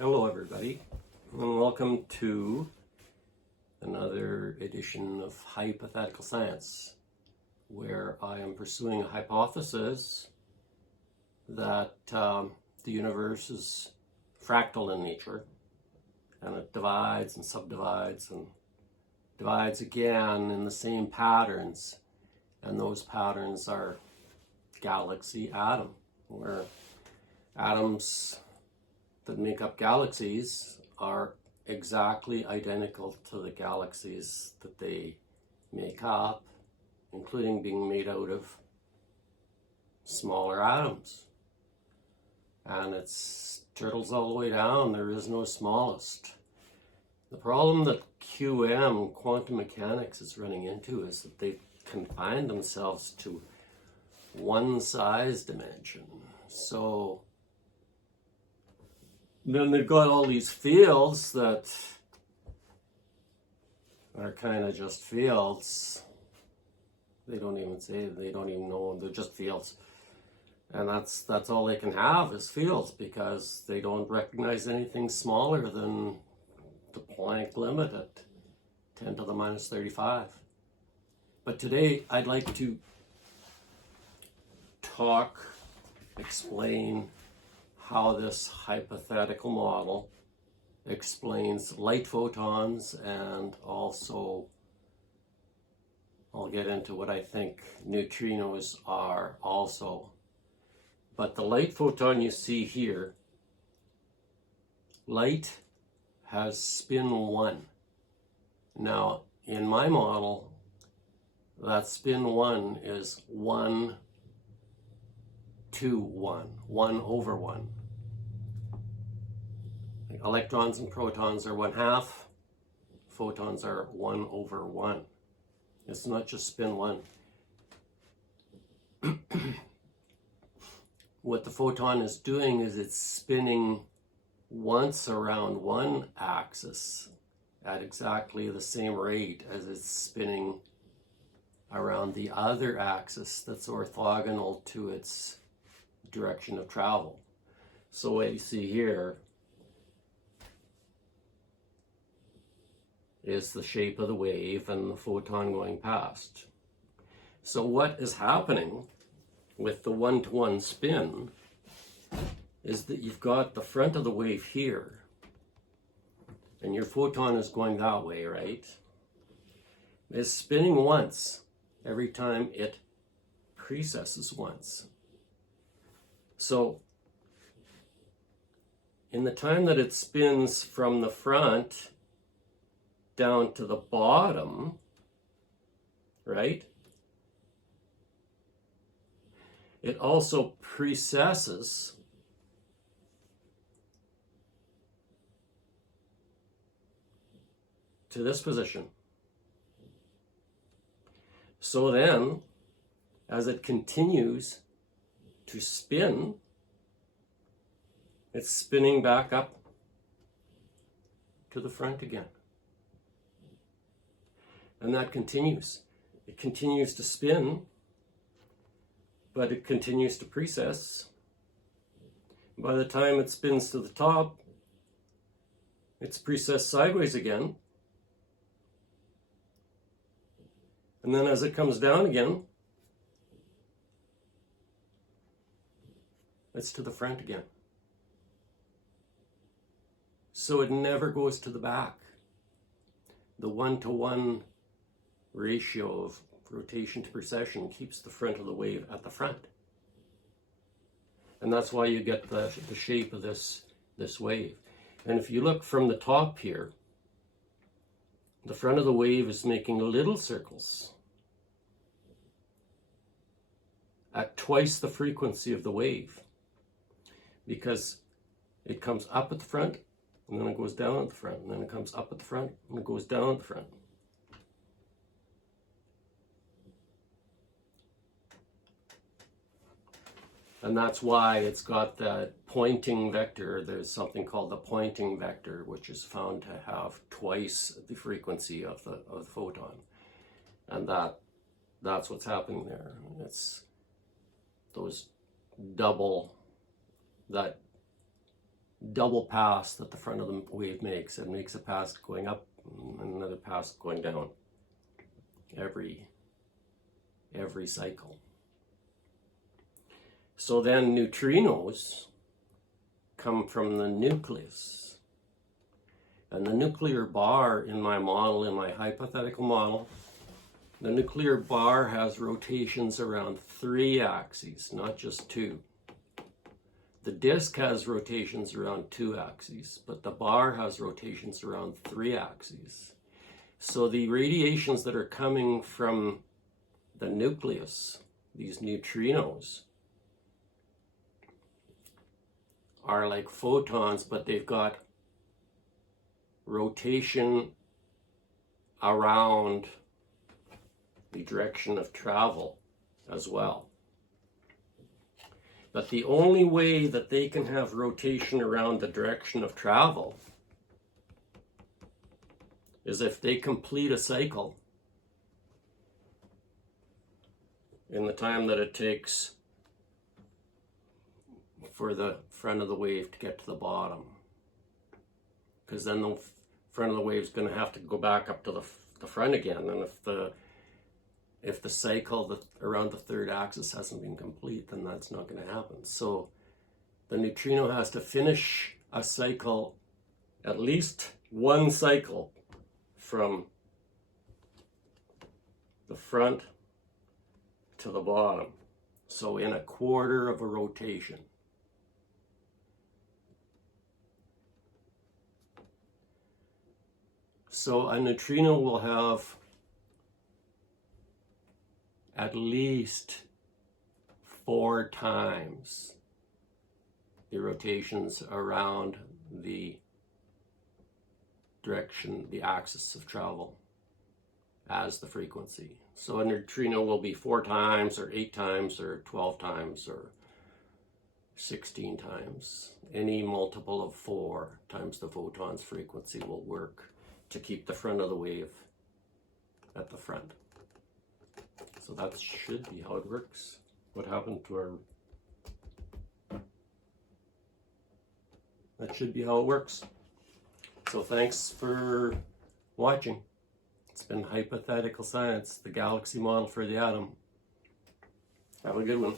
Hello everybody, and welcome to another edition of Hypothetical Science, where I am pursuing a hypothesis that the universe is fractal in nature, and it divides and subdivides and divides again in the same patterns, and those patterns are galaxy atom, where atoms that make up galaxies are exactly identical to the galaxies that they make up, including being made out of smaller atoms. And it's turtles all the way down. There is no smallest. The problem that QM, quantum mechanics, is running into is that they've confined themselves to one size dimension. So then they've got all these fields that are kind of just fields. They don't even know, they're just fields. And that's all they can have is fields, because they don't recognize anything smaller than the Planck limit at 10 to the minus 35. But today I'd like to explain how this hypothetical model explains light photons, and also I'll get into what I think neutrinos are also. But the light photon you see here, light has spin 1. Now, in my model, that spin 1 is 1 to 1, 1 over 1. Electrons and protons are 1/2. Photons are 1 over 1. It's not just spin 1. What the photon is doing is it's spinning once around one axis at exactly the same rate as it's spinning around the other axis that's orthogonal to its direction of travel. So what you see here is the shape of the wave and the photon going past. So what is happening with the one-to-one spin is that you've got the front of the wave here, and your photon is going that way, right? It's spinning once every time it precesses once. So in the time that it spins from the front down to the bottom, right, it also precesses to this position. So then, as it continues to spin, it's spinning back up to the front again. And that continues. It continues to spin, but it continues to precess. By the time it spins to the top, it's precessed sideways again. And then as it comes down again, it's to the front again. So it never goes to the back. The one-to-one ratio of rotation to precession keeps the front of the wave at the front. And that's why you get the shape of this wave. And if you look from the top here, the front of the wave is making little circles at twice the frequency of the wave, because it comes up at the front, and then it goes down at the front, and then it comes up at the front, and it goes down at the front. And that's why it's got that pointing vector. There's something called the pointing vector, which is found to have twice the frequency of the photon. And that's what's happening there. It's those double, that double pass that the front of the wave makes. It makes a pass going up and another pass going down every cycle. So then neutrinos come from the nucleus. And the nuclear bar in my model, in my hypothetical model, the nuclear bar has rotations around 3 axes, not just 2. The disk has rotations around 2 axes, but the bar has rotations around 3 axes. So the radiations that are coming from the nucleus, these neutrinos, are like photons, but they've got rotation around the direction of travel as well. But the only way that they can have rotation around the direction of travel is if they complete a cycle in the time that it takes for the front of the wave to get to the bottom. Because then the front of the wave is going to have to go back up to the front again. And if the cycle around the 3rd axis hasn't been complete, then that's not going to happen. So the neutrino has to finish a cycle, at least one cycle, from the front to the bottom. So in a quarter of a rotation. So a neutrino will have at least 4 times the rotations around the direction, the axis of travel, as the frequency. So a neutrino will be 4 times, or 8 times, or 12 times, or 16 times. Any multiple of 4 times the photon's frequency will work to keep the front of the wave at the front. So that should be how it works. What happened to our... That should be how it works. So thanks for watching. It's been Hypothetical Science, the galaxy model for the atom. Have a good one.